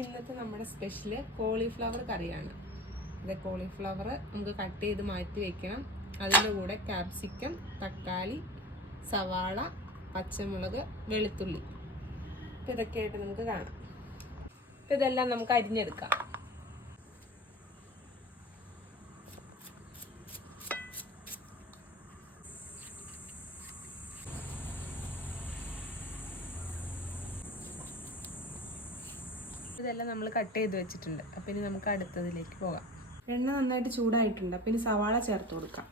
ഇന്നത്തെ നമ്മുടെ special cauliflower കറിയാണ്. ഇത് കോളിഫ്ലവർ നമുക്ക് കട്ട് ചെയ്ത് മാറ്റി വെക്കണം. അതിൻ്റെ കൂടെ ക്യാപ്സിക്കം, തക്കാളി, സവാള, പച്ചമുളക്, വെളുത്തുള്ളി, ഇപ്പം ഇതൊക്കെയായിട്ട് നമുക്ക് കാണാം. ഇപ്പം ഇതെല്ലാം നമുക്ക് അരിഞ്ഞെടുക്കാം. ഇതെല്ലാം നമ്മൾ കട്ട് ചെയ്ത് വെച്ചിട്ടുണ്ട്. അപ്പം ഇനി നമുക്ക് അടുത്തതിലേക്ക് പോകാം. എണ്ണ നന്നായിട്ട് ചൂടായിട്ടുണ്ട്. അപ്പം ഇനി സവാള ചേർത്ത് കൊടുക്കാം.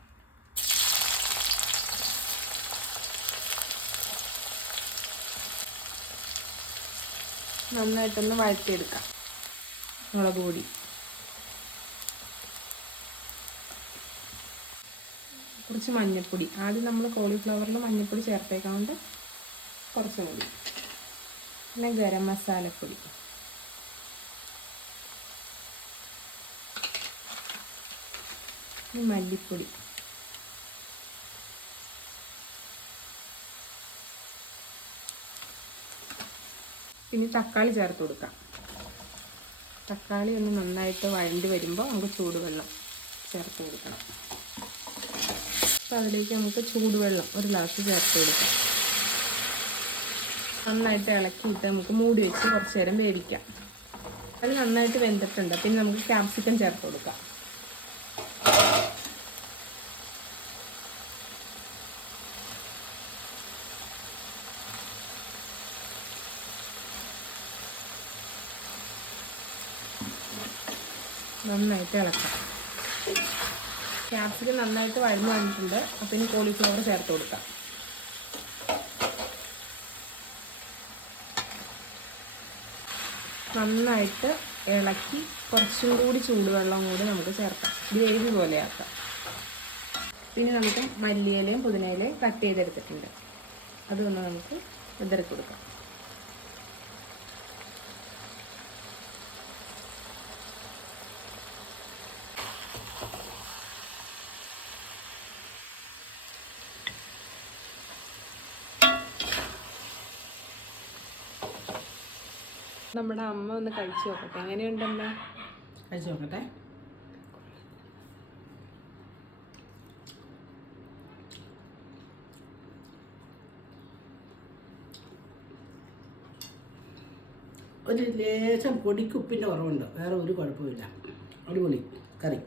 നന്നായിട്ടൊന്ന് വഴറ്റിയെടുക്കാം. മുളക് പൊടി, കുറച്ച് മഞ്ഞൾപ്പൊടി. ആദ്യം നമ്മൾ കോളിഫ്ലവറിൽ മഞ്ഞൾപ്പൊടി ചേർത്തേക്കാണ്ട് കുറച്ച് മതി. പിന്നെ ഗരം മസാലപ്പൊടി, മല്ലിപ്പൊടി, പിന്നെ തക്കാളി ചേർത്ത് കൊടുക്കാം. തക്കാളി ഒന്ന് നന്നായിട്ട് വഴണ്ടി വരുമ്പോൾ നമുക്ക് ചൂടുവെള്ളം ചേർത്ത് കൊടുക്കണം. അപ്പോൾ അതിലേക്ക് നമുക്ക് ചൂടുവെള്ളം ഒരു ഗ്ലാസ് ചേർത്ത് കൊടുക്കാം. നന്നായിട്ട് ഇളക്കിയിട്ട് നമുക്ക് മൂടി വെച്ച് കുറച്ച് നേരം വേവിക്കാം. അത് നന്നായിട്ട് വെന്തിട്ടുണ്ട്. പിന്നെ നമുക്ക് ക്യാപ്സിക്കം ചേർത്ത് കൊടുക്കാം. നന്നായിട്ട് ഇളക്കാം. ക്യാപ്സിക്കം നന്നായിട്ട് വഴന്നു വന്നിട്ടുണ്ട്. അപ്പം ഇനി കോളിഫ്ലവർ ചേർത്ത് കൊടുക്കാം. നന്നായിട്ട് ഇളക്കി കുറച്ചും കൂടി ചൂടുവെള്ളം കൂടി നമുക്ക് ചേർക്കാം. ഗ്രേവി പോലെയാക്കാം. പിന്നെ നമുക്ക് മല്ലിയിലയും പുതിനയിലയും കട്ട് ചെയ്തെടുത്തിട്ടുണ്ട്. അതൊന്ന് നമുക്ക് വിതറി കൊടുക്കാം. നമ്മുടെ അമ്മ ഒന്ന് കഴിച്ചു നോക്കട്ടെ. എങ്ങനെയുണ്ടമ്മ? കഴിച്ചു നോക്കട്ടെ. ഒരു ലേശം പൊടിക്കുപ്പിൻ്റെ കുറവുണ്ട്. വേറെ ഒരു കുഴപ്പമില്ല. അടിപൊളി കറി.